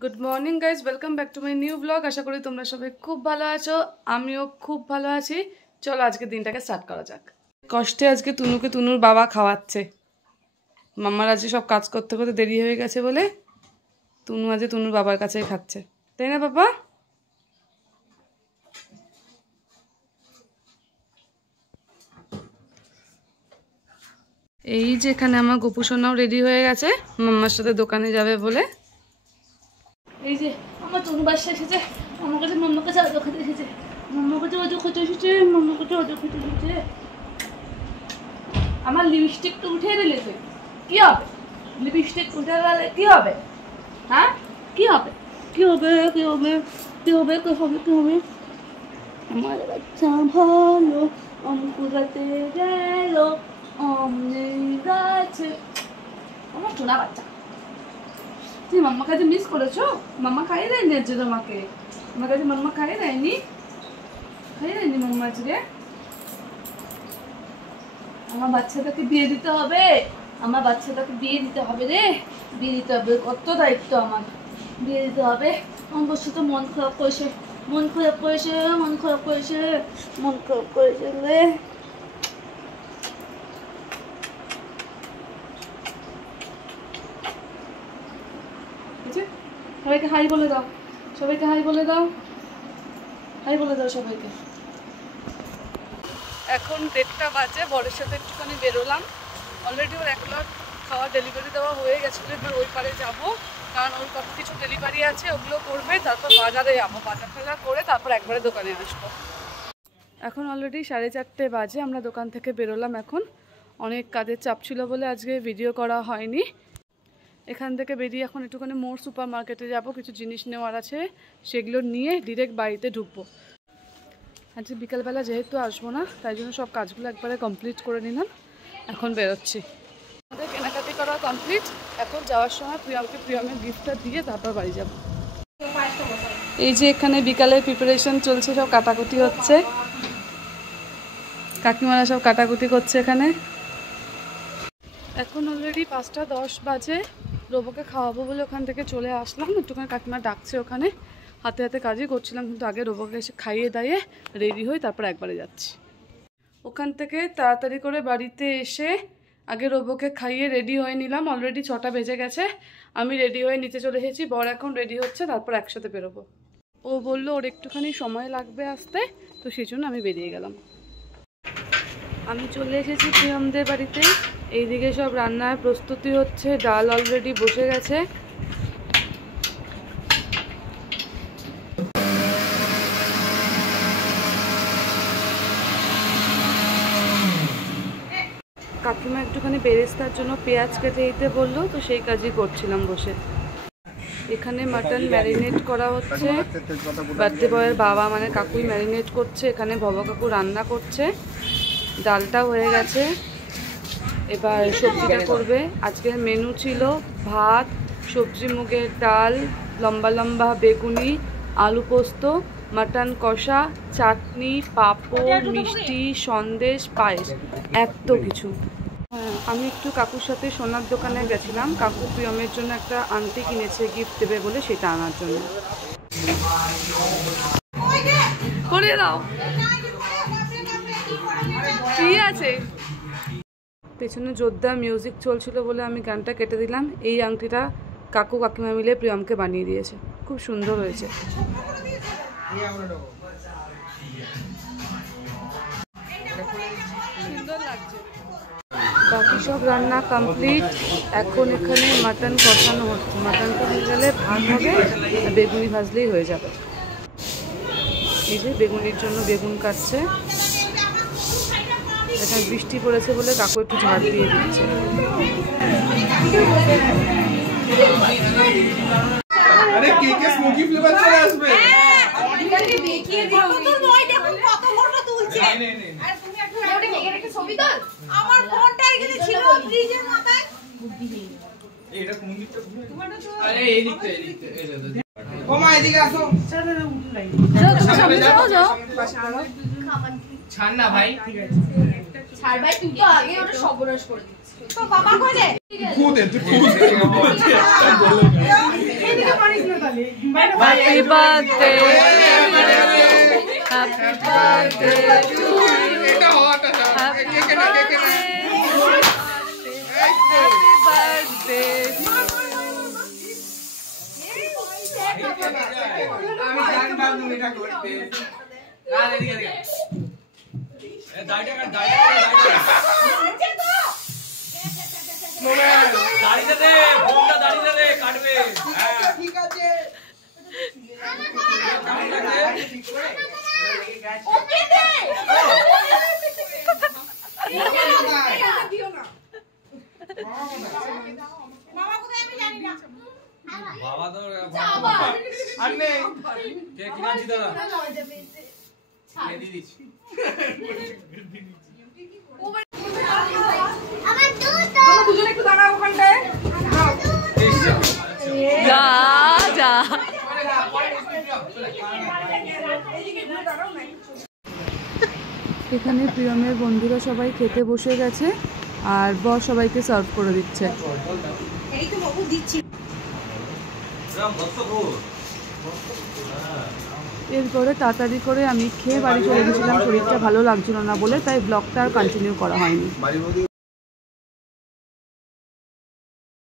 Good morning guys, welcome back to my new blog. আশা করি তোমরা সবাই খুব ভালো আছো, আমিও খুব ভালো আছি। চলো আজকে দিনটাকে স্টার্ট করা যাক। কষ্টে আজকে তুনুকে তুনুর বাবা খাওয়াচ্ছে। মাম্মার আজকে সব কাজ করতে করতে দেরি হয়ে গেছে বলে তুনু আজকে তুনুর বাবার কাছেই খাচ্ছে, তাই না বাবা? এই যে এখানে আমার গোপু সোনাও রেডি হয়ে গেছে মাম্মার সাথে দোকানে যাবে বলে। এই যে আমার তনু বাসা এসেছে, আমার কাছে মাম্মার কাছে অজো খেতে এসেছে, মাম্মার কাছে অজো খেতে এসেছে, মাম্মার কাছে অজো খেতে এসেছে। আমার লিপস্টিকটা উঠে দিলে তুই, কি হবে? লিপস্টিক উঠে গেলে কি হবে? হ্যাঁ কি হবে? কি হবে? কি হবে? কি হবে? কি হবে? কি হবে? আমার বাচ্চা ভালো অঙ্কুরাতে গেল অমনি গাছে। আমার সোনা বাচ্চা, তুমি মাম্মা কাছে মিস করেছো? মাম্মা খাইয়ে দেয়নি আজকে তোমাকে? আমার কাছে মাম্মা খাইয়ে দেয়নি? খাইয়ে দেয়নি মাম্মা আজকে? আমার বাচ্চাটাকে বিয়ে দিতে হবে, আমার বাচ্চাটাকে বিয়ে দিতে হবে রে, বিয়ে দিতে হবে। কত দায়িত্ব আমার, বিয়ে দিতে হবে। আমার বসে তো মন খারাপ করেছে, মন খারাপ করেছে, মন খারাপ করেছে, মন খারাপ করেছে রে। সবাইকে হাই বলে দাও, সবাইকে হাই বলে দাও, হাই বলে দাও সবাইকে। এখন 1:30 বাজে, বরের সাথে একটুখানি বেরোলাম। অলরেডি ওর 1 লট খাওয়া ডেলিভারি দেওয়া হয়ে গেছিলো। এবার ওই পারে যাবো, কারণ ওর কত কিছু ডেলিভারি আছে, ওগুলো করবে। তারপর বাজারে যাবো, বাজার টাজার করে তারপর একবারে দোকানে আসবো। এখন অলরেডি 4:30 বাজে, আমরা দোকান থেকে বেরোলাম। এখন অনেক কাজের চাপ ছিল বলে আজকে ভিডিও করা হয়নি। এখান থেকে বেরিয়ে এখন একটুখানি মোর সুপার মার্কেটে যাবো, কিছু জিনিস নেওয়ার আছে, সেগুলো নিয়ে ডিরেক্ট বাড়িতে ঢুকবো। আজকে বিকালবেলা যেহেতু আসবো না, তাই জন্য সব কাজগুলো একবারে কমপ্লিট করে নিলাম। এখন বেরোচ্ছি, আমাদের কেনাকাটি করা কমপ্লিট। এখন যাওয়ার সময় প্রিয়মের গিফটটা দিয়ে তারপর বাড়ি যাব। এই যে এখানে বিকালের প্রিপারেশন চলছে, সব কাটাকুটি হচ্ছে, কাকিমারা সব কাটাকুটি করছে এখানে। এখন অলরেডি 5:10 বাজে, রোবোকে খাওয়াবো বলে ওখান থেকে চলে আসলাম। একটুখানি কাকিমা ডাকছে ওখানে, হাতে হাতে কাজই করছিলাম, কিন্তু আগে রোবোকে এসে খাইয়ে দাইয়ে রেডি হই, তারপর একবারে যাচ্ছি। ওখান থেকে তাড়াতাড়ি করে বাড়িতে এসে আগে রোবোকে খাইয়ে রেডি হয়ে নিলাম। অলরেডি 6টা বেজে গেছে, আমি রেডি হয়ে নিচে চলে এসেছি, বর এখন রেডি হচ্ছে, তারপর একসাথে বেরোবো। ও বললো ওর একটুখানি সময় লাগবে আসতে, তো সেই জন্য আমি বেরিয়ে গেলাম। আমি চলে এসেছি প্রিয়মদের বাড়িতে। এইদিকে সব রান্নার প্রস্তুতি হচ্ছে, ডাল অলরেডি বসে গেছে। কাকিমা একটুখানি বেরেস্তার জন্য পেঁয়াজ কেটে দিতে বললো, তো সেই কাজই করছিলাম বসে। এখানে মাটন ম্যারিনেট করা হচ্ছে, বার্থডে বয়ের বাবা মানে কাকুই ম্যারিনেট করছে। এখানে ভব কাকু রান্না করছে, ডালটা হয়ে গেছে, এবার সবজিটা করবে। আজকের মেনু ছিল ভাত, সবজি মুগের ডাল, লম্বা লম্বা বেগুনি, আলু পোস্ত, মাটন কষা, চাটনি, পাঁপড়, মিষ্টি, সন্দেশ, পায়েস, এত কিছু। হ্যাঁ, আমি একটু কাকুর সাথে সোনার দোকানে গেছিলাম, কাকু প্রিয়মের জন্য একটা আংটি কিনেছে গিফট দেবে বলে, সেটা আনার জন্য। করে দাও, ঠিক আছে। পেছনে জোরদার মিউজিক চলছিল বলে আমি গানটা কেটে দিলাম। এই আংটিটা কাকু কাকিমা মিলে প্রিয়মকে বানিয়ে দিয়েছে, খুব সুন্দর হয়েছে। সুন্দর লাগছে। বাকি সব রান্না কমপ্লিট। এখন এখানে মাটন কষানো হচ্ছে, মাটনটা হয়ে গেলে ভাত হবে, আর বেগুনি ভাজলেই হয়ে যাবে। এই যে বেগুনির জন্য বেগুন কাটছে। এখানে বৃষ্টি পড়েছে বলে কাকু একটু ঝাড় দিয়ে দিচ্ছে। আরে কেকে স্মোকি ফ্লেভার চলে আসবে। এটাকে দেখিয়ে দিও, কত নয় দেখো কত ফটো তুলছে। আরে তুমি একটা ওটা কেকের একটা ছবি তোল। আমার ফোনটা এখানে ছিল ফ্রিজের মাথায়। বুদ্ধি নেই। এটা কোন দিকটা? আরে এই দিকটা, এই দিকটা। এই যে ও মা এদিকে আসো। চলো না উঠু নাই। যাও তুমি সামনে যাও। ছাড় না ভাই। ঠিক আছে। ছাড় ভাই, তুই তো আগে ওটা সর্বনাশ করে দিচ্ছিস। তো বাবা কই রে? খুদে তুই খুদে। Happy birthday, happy birthday to you. Happy birthday, happy birthday to আমি জানতাম তুমি এটা করবে। না এদিকে এদিকে। এ দাইটা কাট দাইটা দাড়িতে দে ফোনটা দাড়িতে দে কাটবে। হ্যাঁ ঠিক আছে। ওকে দে দিও না মামা কোথায় আমি জানি না বাবা তো বাবা আর নেই কে কিনাছি দাদা এ দিদিছি আমার দুধ তোমরা দুজনে একটু দাঁড়াও ওখানটায় যা যা। এখানে প্রিয়মের বন্ধুরা সবাই খেতে বসে গেছে আর বর সবাইকে সার্ভ করে দিচ্ছে। এই তো বাবু দিচ্ছি এরপরে তাড়াতাড়ি করে আমি খেয়ে বাড়ি চলে গেছিলাম, শরীরটা ভালো লাগছিল না বলে, তাই ব্লগটা আর কন্টিনিউ করা হয়নি।